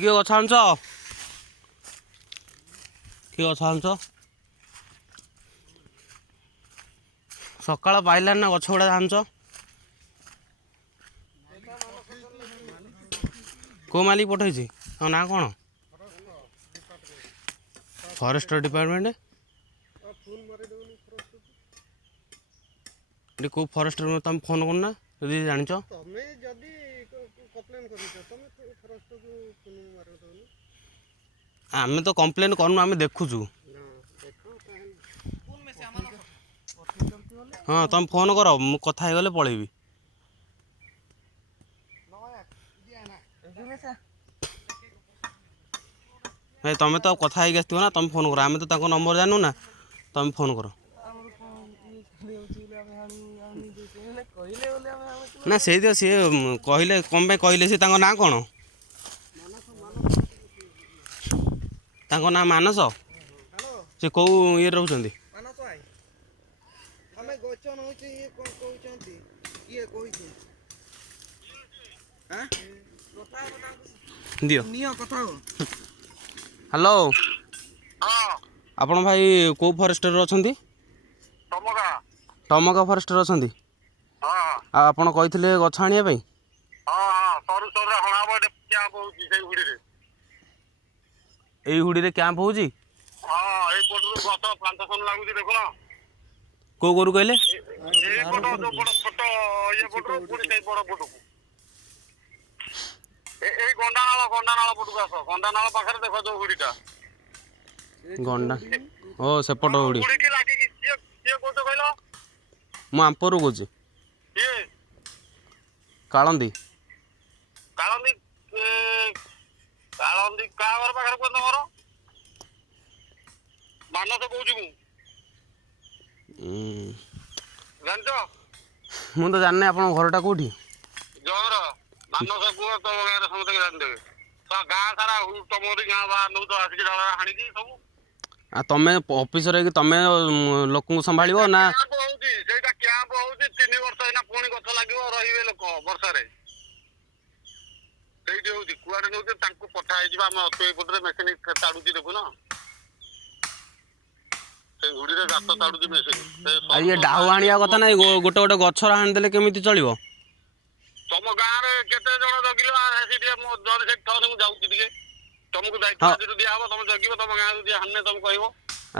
କି ଗଛ ଆଣୁଛ? କି ଗଛ ଆଣୁଛ? ସକାଳ ପାଇଲାନି ନା ଗଛ ଗୁଡ଼ା ଆଣୁଛ? କେଉଁ ମାଲିକ ପଠେଇଛି? ଆଉ ନାଁ କ'ଣ? Forest department. ଏଠି କେଉଁ ଫରେଷ୍ଟର ତୁମେ ଫୋନ୍ କରୁନା ଯଦି ଜାଣିଛ? ଆମେ ତ କମ୍ପ୍ଲେନ୍ କରୁନୁ, ଆମେ ଦେଖୁଛୁ। ହଁ ତୁମେ ଫୋନ୍ କର, ମୁଁ କଥା ହେଇଗଲେ ପଳେଇବି। ଭାଇ ତୁମେ ତ କଥା ହେଇକି ଆସିଥିବ ନା, ତୁମେ ଫୋନ୍ କର। ଆମେ ତ ତାଙ୍କ ନମ୍ବର ଜାଣୁ ନା, ତୁମେ ଫୋନ୍ କର। ନା ସେଇଥିପାଇଁ ସିଏ କହିଲେ କ'ଣ ପାଇଁ କହିଲେ? ସେ ତାଙ୍କ ନାଁ କ'ଣ? ତାଙ୍କ ନାଁ ମାନସ। ସେ କେଉଁ ଇଏରେ ରହୁଛନ୍ତି? ଦିଅ। ହ୍ୟାଲୋ, ଆପଣ ଭାଇ କେଉଁ ଫରେଷ୍ଟରେ ଅଛନ୍ତି? ଟମକା ଫରେଷ୍ଟରେ ଅଛନ୍ତି। ଆଉ ଆପଣ କହିଥିଲେ ଗଛ ଆଣିବା ପାଇଁ? ଏଇ ହୁଡ଼ିରେ କ୍ୟାମ୍ପ ହେଉଛି? କେଉଁ ଗୋରୁ କହିଲେ? ଗଣ୍ଡା ଓ ସେପଟ ହୁଡ଼ି। ମୁଁ ଆମ୍ପରୁ କହୁଛି। କାଳନ୍ଦୀ। ମୁଁ ତ ଜାଣିନି ଆପଣଙ୍କ ଘରଟା କୋଉଠି? ଆଉ ତମେ ଅଫିସର ହେଇକି ତମେ ଲୋକଙ୍କୁ ସମ୍ଭାଳିବ ନା? ଆଉ ଇଏ ଡାହୁ ଆଣିବା କଥା ନାଇଁ, ଗୋଟେ ଗୋଟେ ଗଛର ଆଣିଦେଲେ କେମିତି ଚଳିବ?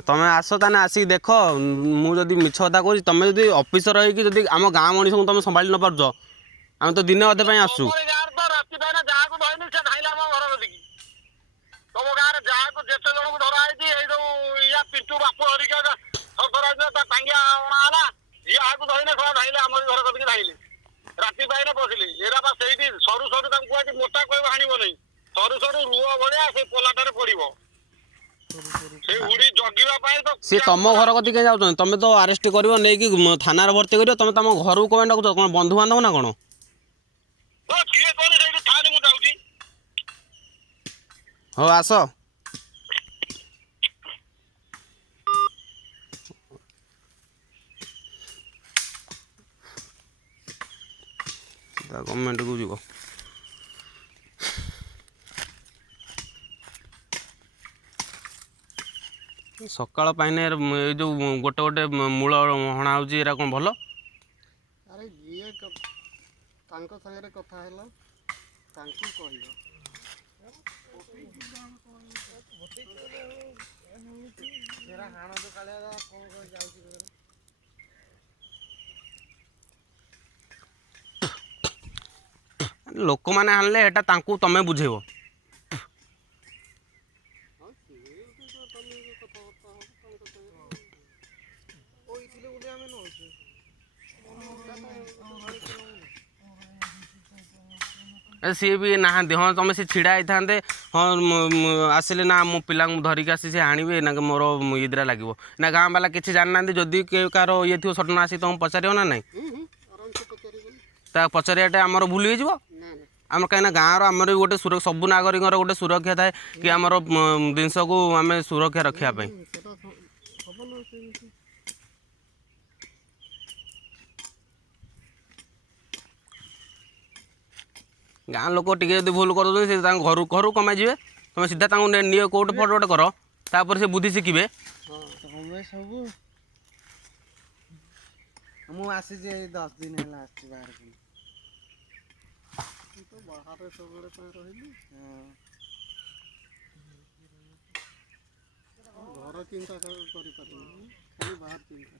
ତମେ ଆସ ତାହେଲେ, ଆସିକି ଦେଖ। ମୁଁ ଯଦି ମିଛ କଥା କହୁଛି, ତମେ ଯଦି ଅଫିସର ହେଇକି ଯଦି ଆମ ଗାଁ ମଣିଷଙ୍କୁ ତମେ ସମ୍ଭାଳି ନ ପାରୁଛ, ଆମେ ତ ଦିନେ ଅଧେ ପାଇଁ ଆସୁଛୁ। ସିଏ ତମ ଘର କତିକି କାଇଁ ଯାଉଛନ୍ତି? ତମେ ତ ଆରେଷ୍ଟ କରିବ, ନେଇକି ଥାନାରେ ଭର୍ତ୍ତି କରିବ। ତମେ ତମ ଘରକୁ କ'ଣ ଡାକୁଛ? କ'ଣ ବନ୍ଧୁବାନ୍ଧବ ନା କ'ଣ? ହଉ ଆସ। ଗଭର୍ଣ୍ଣମେଣ୍ଟକୁ ଯିବ। ସକାଳ ପାଇନେ ଏଇ ଯେଉଁ ଗୋଟେ ଗୋଟେ ମୂଳ ହଣା ହେଉଛି, ଏଇଟା କ'ଣ ଭଲ? ଆରେ ଯିଏ ତାଙ୍କ ସାଙ୍ଗରେ କଥା ହେଲା, ତାଙ୍କୁ କହିବ। ଲୋକମାନେ ଆଣିଲେ ଏଟା ତାଙ୍କୁ ତମେ ବୁଝେଇବ। ସିଏ ବି ନାହାନ୍ତି। ହଁ ତମେ ସେ ଛିଡ଼ା ହେଇଥାନ୍ତେ, ହଁ ଆସିଲେ ନା ମୋ ପିଲାଙ୍କୁ ଧରିକି ଆସି ସେ ଆଣିବେ ନା, ମୋର ଇଦିରା ଲାଗିବ ନା। ଗାଁ ବାଲା କିଛି ଜାଣିନାହାନ୍ତି, ଯଦି କାହାର ଇଏ ଥିବ ସଟନ ଆସି ତମକୁ ପଚାରିବ ନା ନାଇଁ? ତା ପଚାରିବାଟା ଆମର ଭୁଲ ହେଇଯିବ। ଆମର କାହିଁକିନା ଗାଁର ଆମର ବି ଗୋଟେ ସବୁ ନାଗରିକଙ୍କର ଗୋଟେ ସୁରକ୍ଷା ଥାଏ କି ଆମର ଜିନିଷକୁ ଆମେ ସୁରକ୍ଷା ରଖିବା ପାଇଁ। ଗାଁ ଲୋକ ଟିକେ ଯଦି ଭୁଲ କରିଦେଉଛନ୍ତି ସେ ତାଙ୍କ ଘରୁ କମାଇ ଯିବେ। ତୁମେ ସିଧା ତାଙ୍କୁ ନିଅ କୋଉଠି ଫଟୋ ଗୋଟେ କର, ତାପରେ ସେ ବୁଦ୍ଧି ଶିଖିବେ। ହଁ ତମେ ସବୁ ମୁଁ ଆସିଛି ଏଇ 10 ଦିନ ହେଲା ଆସିଛି ବାହାରକୁ। ତୁ ତ ବାହାରେ ସବୁବେଳେ ପାଇଁ ରହିଲି। ଘର ଚିନ୍ତା କରିପାରିବୁନି, ଖାଲି ବାହାର ଚିନ୍ତା।